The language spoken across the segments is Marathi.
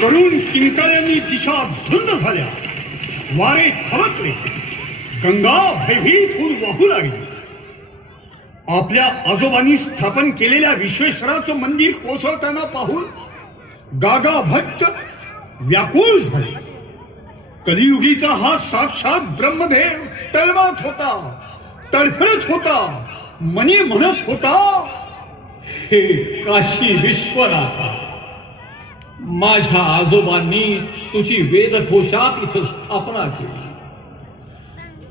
करून किंकाळ्यांनी दिशा धुंद झाल्या, वारे थमकले, गंगा भयभीत होऊन वाहू लागली. आपल्या आजोबांनी स्थापन केलेल्या विश्वेश्वराचं मंदिर कोसळताना पाहून गागा भट्ट व्याकुळ झाले. कलियुगीचा हा साक्षात ब्रह्मदेव तळमळत होता, तडफडत होता, मनी म्हणत होता, हे काशी विश्वनाथा, माझ्या आजोबांनी तुझी वेदघोषात इथं स्थापना केली.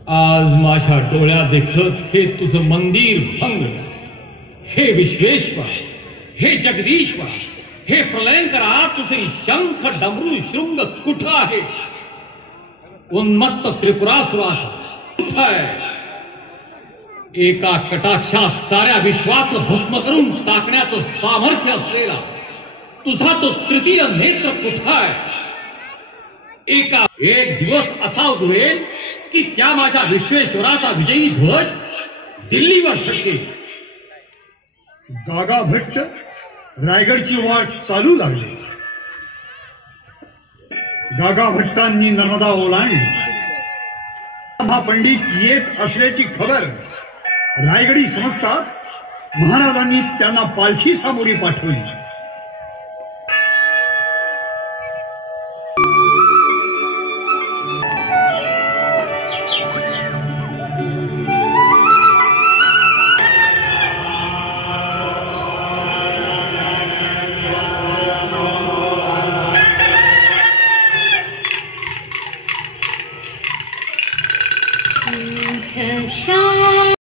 आज माझ्या डोळ्यात देखत हे तुझं मंदिर भंगलं. हे विश्वेश्वर, हे जगदीश्वर, हे प्रलयंकरा, तुझे शंख डमरू शृंग कुठं आहे? उन्मत्त त्रिपुरासुराचा कुठं आहे? एका कटाक्षात साऱ्या विश्वाचं भस्म करून टाकण्याचं सामर्थ्य असलेला तुझा तो तृतीय नेत्र कुठं आहे? एक दिवस असा उगवेल की त्या माझ्या विश्वेश्वराचा विजयी ध्वज दिल्लीवर फडकेल. गागा भट्ट रायगडची वाट चालू लागली. गागा भट्टांनी नर्मदा ओलांडली. महापंडित येत असल्याची खबर रायगडी समजताच महाराजांनी त्यांना पालखी सामोरी पाठवली.